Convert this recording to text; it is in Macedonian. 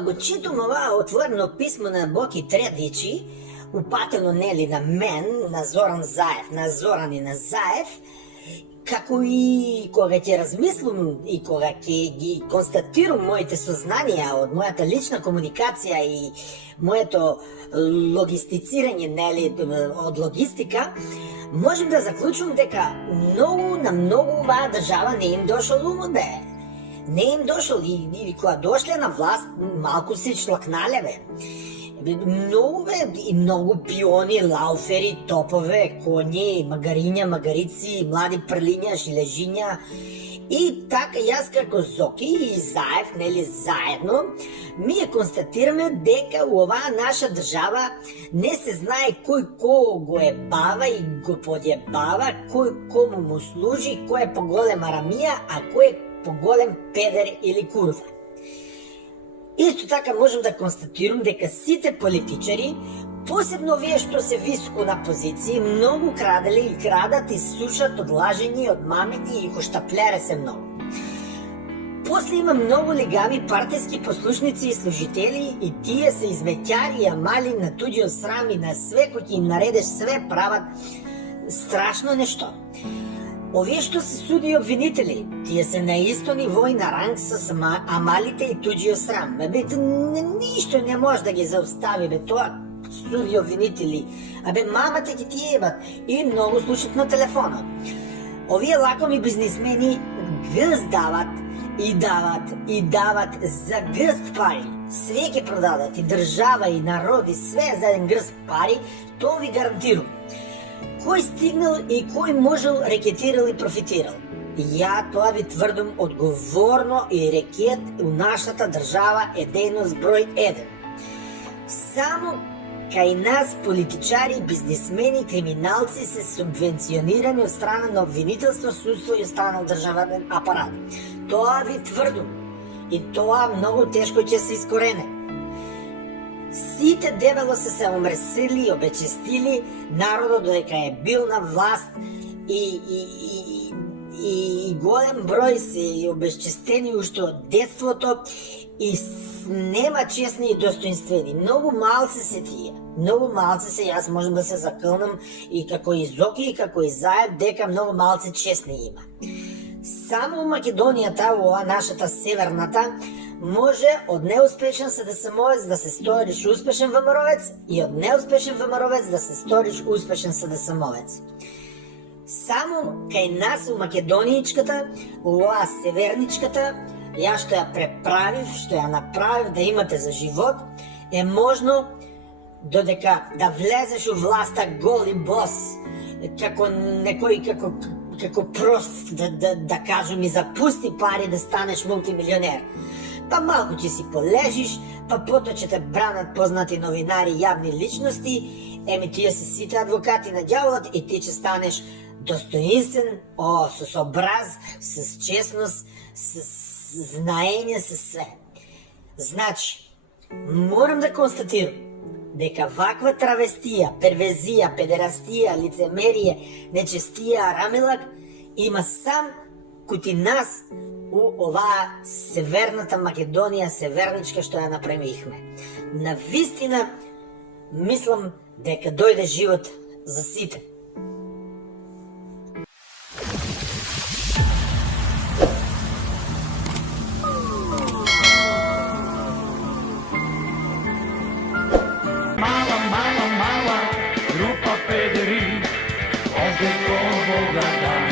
го читам ова отворено писмо на Боки Тредичи, упатено нели на мен, на Зоран Заев, на Зоран и на Заев, како и кога ќе размислам и кога ќе ги констатирам моите сознанија од мојата лична комуникација и моето логистицирање, нели, од логистика, можем да заклучувам дека на многу оваа држава не им дошол умот, бе. Не им дошол и кога дошле на власт, малку се шлакнале, бе. Многу, бе, и многу пиони, лауфери, топове, коњи, магариња, магарици, млади прлиња, шилежиња. И така јас како Зоки и Заев, нели, заедно, ние констатираме дека у оваа наша држава не се знае кој ко го ебава и го подјебава, кој кому му служи, кој е поголема рамија, а кој е поголем педер или курва. Исто така можем да констатирам дека сите политичари, посебно овие што се високо на позиции, многу краделе и крадат и сушат од лажење, од мамење и хоштаплере се многу. После има многу легави партиски послушници и служители и тие се изметјари и амали на туѓиот срам и на све кој ќе им наредеш све прават страшно нешто. Овие што се суди и обвинители, тие се на исто ниво и на ранг со амалите и туѓиот срам. Бе, ништо не може да ги заустави, бе, тоа суди обвинители. Абе, мамата ќе ти ебат и многу слушат на телефонот. Овие лакоми бизнисмени гъст дават и дават за гъст пари. Све ќе продадат, и држава, и народ, и све за еден гъст пари, тоа ви гарантирам. Кој стигнал и кој можел, рекетирал и профитирал. Ја тоа ви тврдам одговорно и рекет у нашата држава е дејност број 1. Само кај нас политичари, бизнисмени, криминалци се субвенционирани од страна на обвинителство, судство и останал државен апарат. Тоа ви тврдам и тоа многу тешко ќе се искорене. Сите дебело се омресили и обечестили народот додека е бил на власт и голем број се обесчестени уште од детството и нема честни и достоинствени. Многу малце се тие. Многу малце се, јас можам да се закълнам и како и Зоки и како и Заев дека многу малце честни има. Само Македонијата, ова нашата северната, може од неуспешен СДСМовец да се сториш успешен ВМРО-вец и од неуспешен ВМРО-вец да се сториш успешен СДСМовец. Само кај нас у Македонијичката, оваа северничката, ја што ја преправив, што ја направив да имате за живот, е можно додека да влезеш у власта гол и бос, како некој, како прост, да кажем, и за пусти пари да станеш мултимилионер. Па малку ќе си полежиш, па потоа ќе те бранат познати новинари, јавни личности, тие се сите адвокати на ѓаволот и ти ќе станеш достоинствен, со образ, с честност, с знаење, с све. Значи, морам да констатирам дека ваква травестија, перверзија, педерастија, лицемерие, нечестија, рамилак има сам кути нас у оваа северната Македонија, северничка што ја направихме. На вистина, мислам дека дојде живот за сите. Mala, grupa pederi, ovde ko Boga da.